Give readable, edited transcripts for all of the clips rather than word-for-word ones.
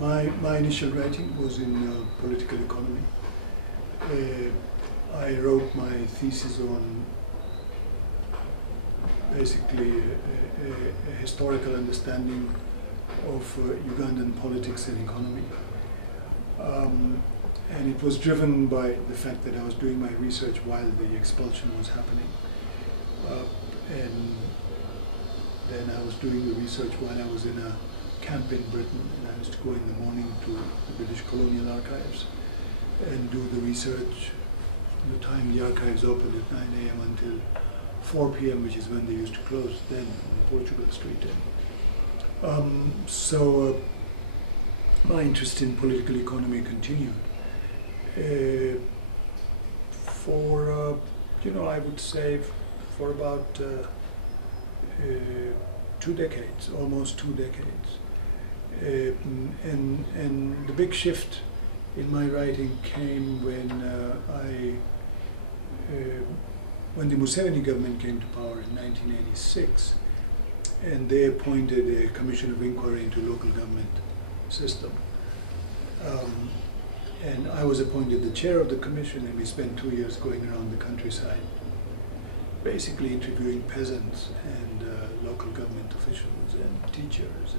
My initial writing was in political economy. I wrote my thesis on basically a historical understanding of Ugandan politics and economy. And it was driven by the fact that I was doing my research while the expulsion was happening. And then I was doing the research while I was in a camp in Britain, and I used to go in the morning to the British Colonial Archives and do the research. The time the archives opened at 9 a.m. until 4 p.m., which is when they used to close then on Portugal Street. So my interest in political economy continued for, I would say for about 2 decades, almost 2 decades. And the big shift in my writing came when the Museveni government came to power in 1986, and they appointed a commission of inquiry into local government system. And I was appointed the chair of the commission, and we spent 2 years going around the countryside, basically interviewing peasants and local government officials and teachers.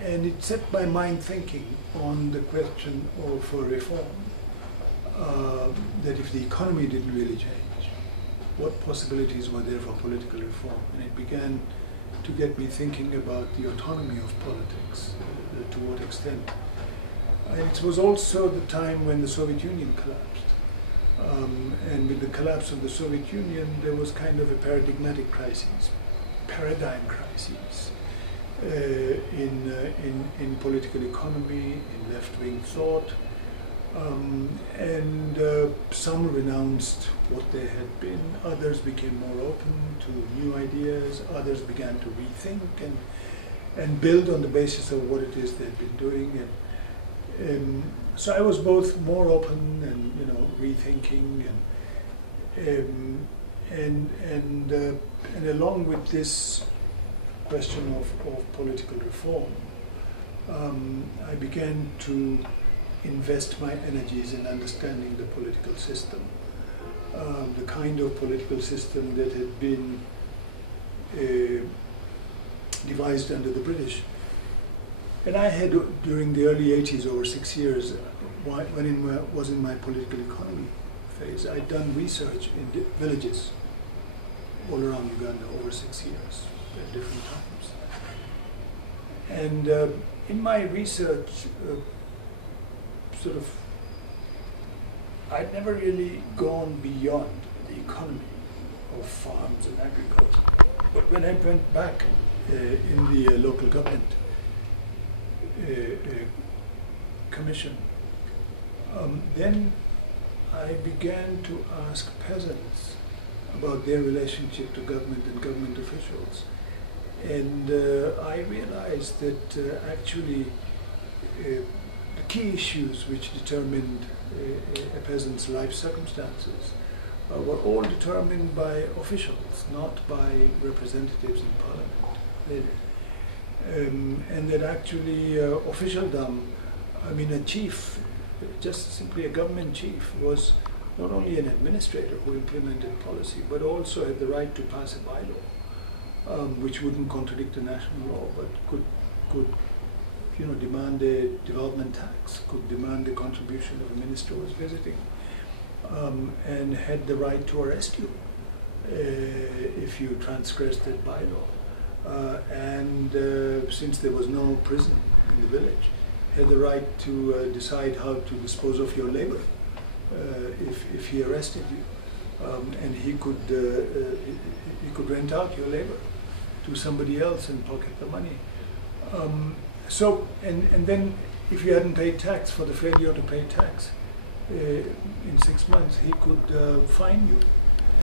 And it set my mind thinking on the question of reform, that if the economy didn't really change, what possibilities were there for political reform? And it began to get me thinking about the autonomy of politics, to what extent. And it was also the time when the Soviet Union collapsed. And with the collapse of the Soviet Union, there was kind of a paradigmatic crisis, paradigm crisis in political economy, in left-wing thought. And some renounced what they had been, others became more open to new ideas, others began to rethink and build on the basis of what it is they'd been doing. And so I was both more open and rethinking, and along with this question of political reform, I began to invest my energies in understanding the political system, the kind of political system that had been devised under the British. And I had, during the early 80s, over 6 years, when I was in my political economy phase, I'd done research in villages all around Uganda over 6 years at different times. And in my research, I'd never really gone beyond the economy of farms and agriculture. But when I went back in the local government commission, then I began to ask peasants about their relationship to government and government officials. And I realized that actually the key issues which determined a peasant's life circumstances were all determined by officials, not by representatives in parliament. And that actually officialdom, a chief, just simply a government chief, was not only an administrator who implemented policy, but also had the right to pass a bylaw, which wouldn't contradict the national law, but could demand a development tax, could demand the contribution of a minister who was visiting, and had the right to arrest you if you transgressed that bylaw. And since there was no prison in the village, had the right to decide how to dispose of your labor if he arrested you. And he could rent out your labor to somebody else and pocket the money. And then if you hadn't paid tax, for the failure to pay tax in 6 months, he could fine you.